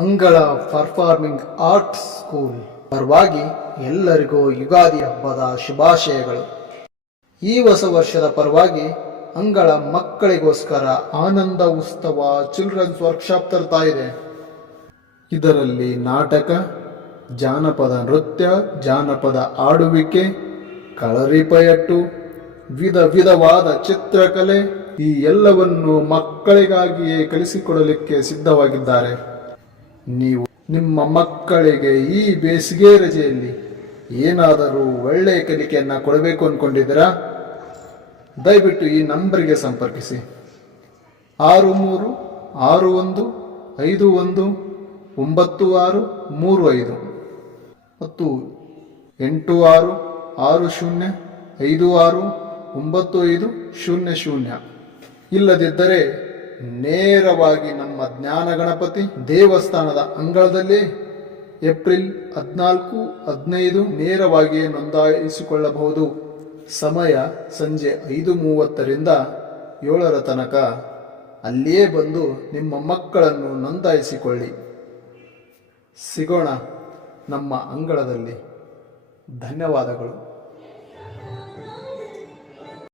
ಅಂಗಳ performing arts school ಪರವಾಗಿ ಎಲ್ಲರಿಗೂ ಯುಗಾದಿ ಹಬ್ಬದ ಶುಭಾಶಯಗಳು. ಈ ಹೊಸ ವರ್ಷದ ಪರವಾಗಿ ಅಂಗಳ ಮಕ್ಕಳಿಗೋಸ್ಕರ ಆನಂದ ಉತ್ಸವ ಚಿಲ್ಡ್ರನ್ಸ್ ವರ್ಕ್ಶಾಪ್ ತರ್ತಾ ಇದೆ. ಇದರಲ್ಲಿ ನಾಟಕ, ಜಾನಪದ ನೃತ್ಯ, ಜಾನಪದ ಆಡುವಿಕೆ, ಕಳರಿಪಯಟ್ಟು, ವಿಧ ವಿಧವಾದ ಚಿತ್ರಕಲೆ ಈ ಎಲ್ಲವನ್ನು ಮಕ್ಕಳಿಗಾಗಿಯೇ ಕಲಿಸಿಕೊಡಲಿಕ್ಕೆ ಸಿದ್ಧವಾಗಿದ್ದಾರೆ. ನೀವು ನಿಮ್ಮ ಮಕ್ಕಳಿಗೆ ಈ ಬೇಸಿಗೆ ರಜೆಯಲ್ಲಿ ಏನಾದರೂ ಒಳ್ಳೆಯ ಕಲಿಕೆಯನ್ನು ಕೊಡಬೇಕು ಅಂದ್ಕೊಂಡಿದ್ದೀರಾ? ದಯವಿಟ್ಟು ಈ ನಂಬರಿಗೆ ಸಂಪರ್ಕಿಸಿ 6361519635 ಮತ್ತು 8660569500. ಇಲ್ಲದಿದ್ದರೆ ನೇರವಾಗಿ ನಮ್ಮ ಜ್ಞಾನ ಗಣಪತಿ ದೇವಸ್ಥಾನದ ಅಂಗಳದಲ್ಲಿ ಏಪ್ರಿಲ್ 14-15 ನೇರವಾಗಿ ನೋಂದಾಯಿಸಿಕೊಳ್ಳಬಹುದು. ಸಮಯ ಸಂಜೆ 5:30ರಿಂದ 7 ತನಕ. ಅಲ್ಲಿಯೇ ಬಂದು ನಿಮ್ಮ ಮಕ್ಕಳನ್ನು ನೋಂದಾಯಿಸಿಕೊಳ್ಳಿ. ಸಿಗೋಣ ನಮ್ಮ ಅಂಗಳದಲ್ಲಿ. ಧನ್ಯವಾದಗಳು.